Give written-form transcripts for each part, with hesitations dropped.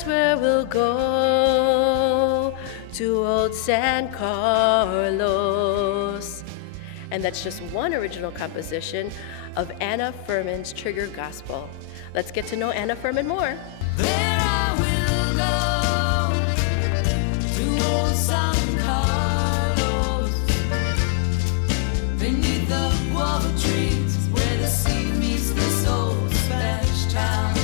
that's where we'll go, to old San Carlos. And that's just one original composition of Anna Fermin's Trigger Gospel. Let's get to know Anna Fermin more. There I will go, to old San Carlos, beneath the guava trees, where the sea meets this old Spanish town.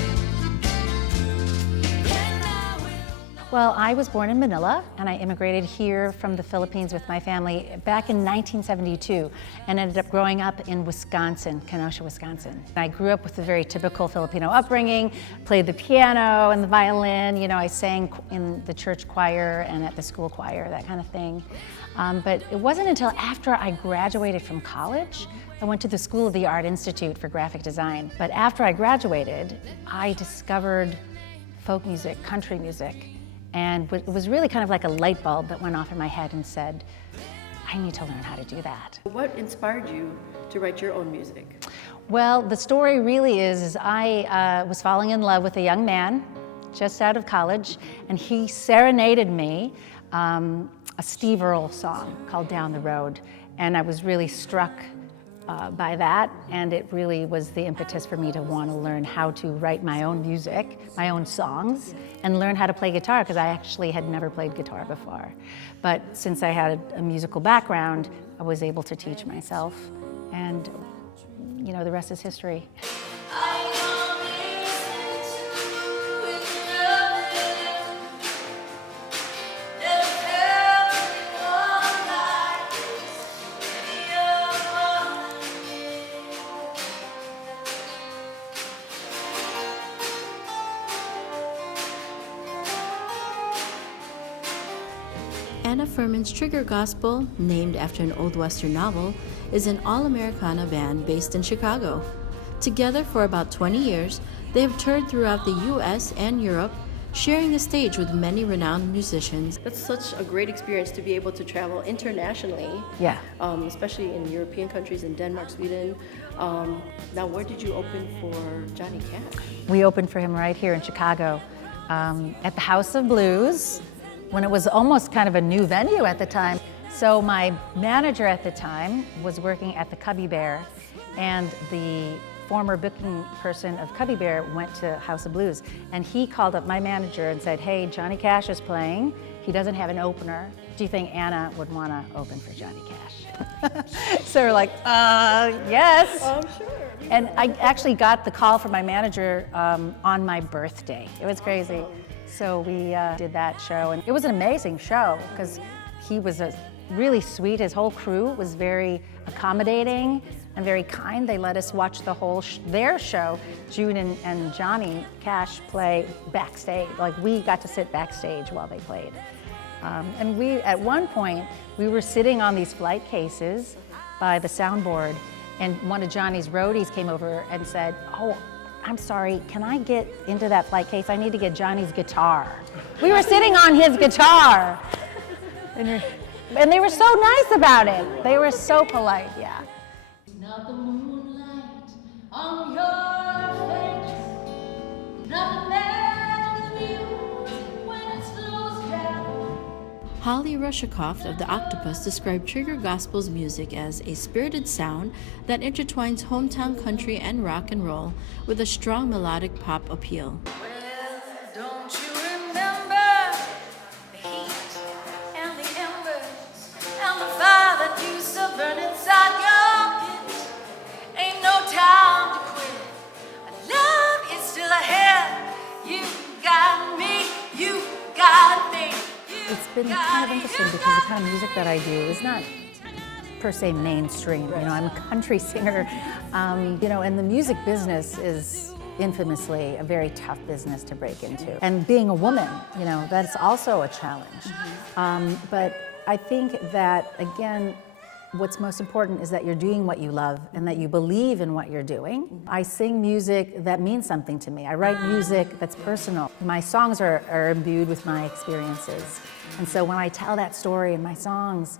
Well, I was born in Manila, and I immigrated here from the Philippines with my family back in 1972, and ended up growing up in Wisconsin, Kenosha, Wisconsin. I grew up with a very typical Filipino upbringing, played the piano and the violin. You know, I sang in the church choir and at the school choir, that kind of thing. But it wasn't until after I graduated from college, I went to the School of the Art Institute for graphic design. But after I graduated, I discovered folk music, country music. And it was really kind of like a light bulb that went off in my head and said, I need to learn how to do that. What inspired you to write your own music? Well, the story really is I was falling in love with a young man just out of college, and he serenaded me a Steve Earle song called Down the Road. And I was really struck by that, and it really was the impetus for me to want to learn how to write my own music, my own songs, and learn how to play guitar, because I actually had never played guitar before. But since I had a musical background, I was able to teach myself, and you know, the rest is history. Anna Fermin's Trigger Gospel, named after an Old Western novel, is an all-Americana band based in Chicago. Together for about 20 years, they have toured throughout the U.S. and Europe, sharing the stage with many renowned musicians. That's such a great experience to be able to travel internationally, Yeah. Especially in European countries, in Denmark, Sweden. Now, where did you open for Johnny Cash? We opened for him right here in Chicago at the House of Blues, when it was almost kind of a new venue at the time. So my manager at the time was working at the Cubby Bear, and the former booking person of Cubby Bear went to House of Blues, and he called up my manager and said, hey, Johnny Cash is playing. He doesn't have an opener. Do you think Anna would want to open for Johnny Cash? So we're like, yes. Oh, sure. And I actually got the call from my manager on my birthday. It was crazy. So we did that show, and it was an amazing show because he was really sweet. His whole crew was very accommodating and very kind. They let us watch the whole their show. June and Johnny Cash play backstage. Like, we got to sit backstage while they played. And we, at one point, we were sitting on these flight cases by the soundboard, and one of Johnny's roadies came over and said, oh, I'm sorry, can I get into that flight case? I need to get Johnny's guitar. We were sitting on his guitar. And they were so nice about it. They were so polite, yeah. Not the moonlight on your face, not the magic of the music when it slows down. Holly Rushikoff of The Octopus described Trigger Gospel's music as a spirited sound that intertwines hometown country and rock and roll with a strong melodic pop appeal. Well, don't you remember the heat and the embers and the fire that used to burn inside your pit? Ain't no time to quit. Love is still ahead. You got me, you got me. It's been kind of interesting because the kind of music that I do is not per se mainstream. You know, I'm a country singer, you know, and the music business is infamously a very tough business to break into. And being a woman, you know, that's also a challenge. But I think that, again, what's most important is that you're doing what you love and that you believe in what you're doing. I sing music that means something to me. I write music that's personal. My songs are imbued with my experiences. And so when I tell that story in my songs,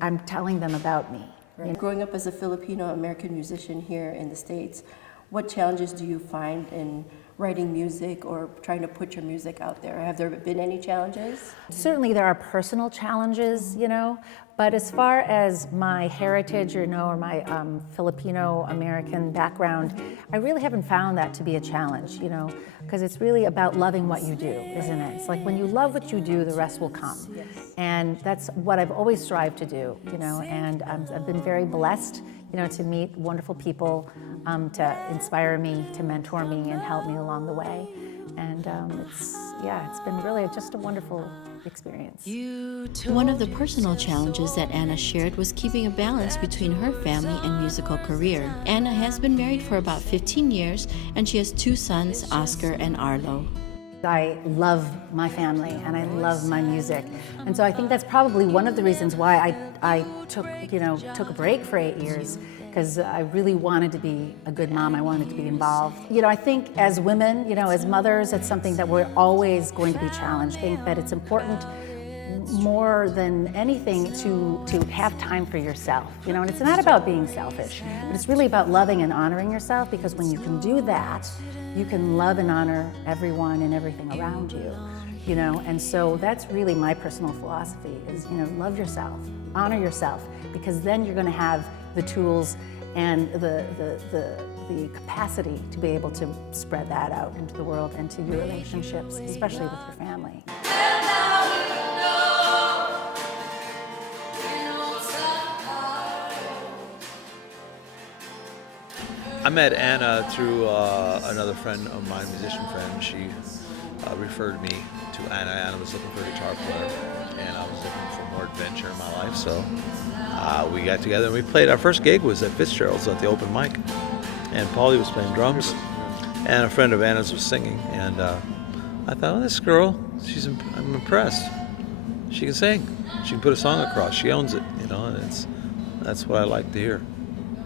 I'm telling them about me. Right. You know? Growing up as a Filipino American musician here in the States, what challenges do you find in writing music or trying to put your music out there? Have there been any challenges? Certainly there are personal challenges, but as far as my heritage, or my Filipino-American background, I really haven't found that to be a challenge, because it's really about loving what you do, isn't it? It's like when you love what you do, the rest will come. Yes. And that's what I've always strived to do, and I've been very blessed, to meet wonderful people, to inspire me, to mentor me, and help me along the way. And it's been really just a wonderful experience. One of the personal challenges that Anna shared was keeping a balance between her family and musical career. Anna has been married for about 15 years, and she has 2 sons, Oscar and Arlo. I love my family and I love my music, and so I think that's probably one of the reasons why I took a break for 8 years, because I really wanted to be a good mom. I wanted to be involved. I think as women, as mothers, it's something that we're always going to be challenged. I think that it's important more than anything to have time for yourself, and it's not about being selfish, but it's really about loving and honoring yourself, because when you can do that, you can love and honor everyone and everything around you, and so that's really my personal philosophy is, love yourself, honor yourself, because then you're going to have the tools and the capacity to be able to spread that out into the world and to your relationships, especially with your family. I met Anna through another friend of mine, musician friend. She referred me to Anna. Anna was looking for a guitar player, and I was looking for more adventure in my life. So we got together and we played. Our first gig was at Fitzgerald's at the open mic, and Paulie was playing drums, and a friend of Anna's was singing. And I thought, this girl, I'm impressed. She can sing. She can put a song across. She owns it, and that's what I like to hear.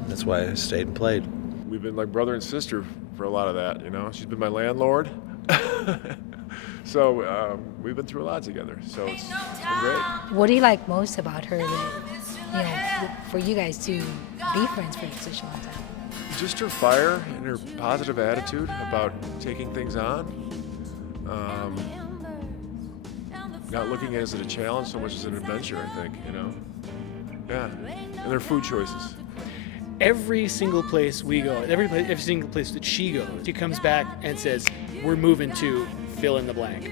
That's why I stayed and played. We've been like brother and sister for a lot of that, She's been my landlord. So we've been through a lot together, so it's been great. What do you like most about her that, for you guys to be friends for such a long time? Just her fire and her positive attitude about taking things on. Not looking at it as a challenge so much as an adventure, I think, Yeah, and their food choices. Every single place we go, every single place that she goes, she comes back and says, we're moving to fill in the blank.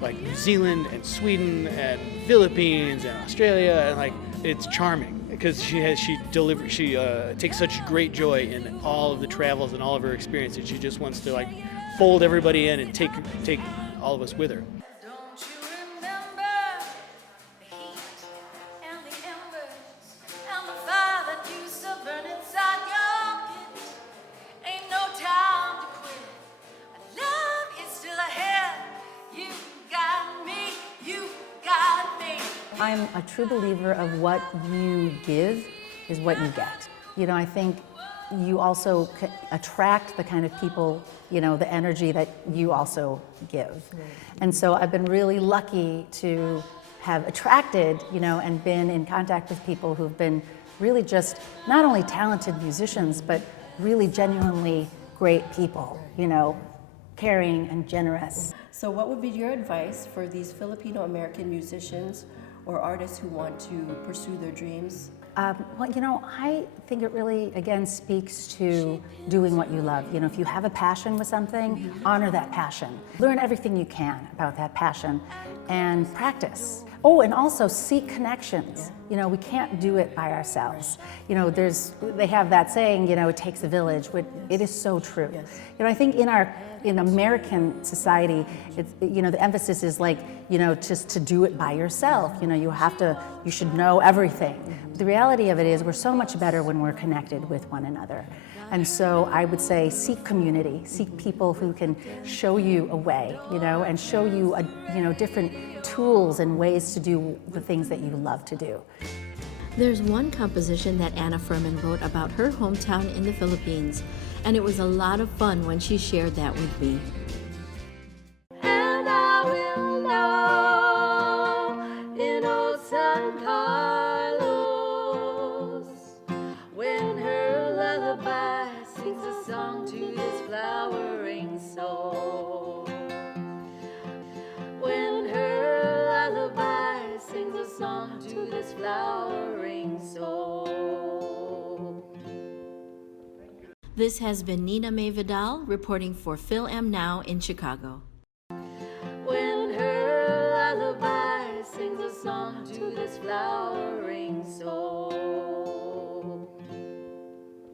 Like New Zealand and Sweden and Philippines and Australia, and it's charming because she takes such great joy in all of the travels and all of her experiences. She just wants to fold everybody in and take all of us with her. Don't you remember the heat and the embers and the fire that used to burn inside your pit? Ain't no time to quit. Love is still ahead. You got me, you got me. I'm a true believer of what you give is what you get. I think you also attract the kind of people, the energy that you also give. And so I've been really lucky to have attracted, and been in contact with people who've been really just not only talented musicians, but really genuinely great people, caring and generous. So what would be your advice for these Filipino-American musicians or artists who want to pursue their dreams? I think it really, again, speaks to doing what you love. If you have a passion with something, honor that passion. Learn everything you can about that passion and practice. Oh, and also seek connections. We can't do it by ourselves. They have that saying, it takes a village, which it is so true. Yes. I think in American society, the emphasis is just to do it by yourself. You should know everything. The reality of it is we're so much better when we're connected with one another. And so I would say seek community, seek people who can show you a way, and show you different tools and ways to do the things that you love to do. There's one composition that Anna Fermin wrote about her hometown in the Philippines, and it was a lot of fun when she shared that with me. And I will know in old San Carlos when her lullaby sings a song to this flowering soul. This has been Nina Mae Vidal reporting for Fil-Am Now in Chicago.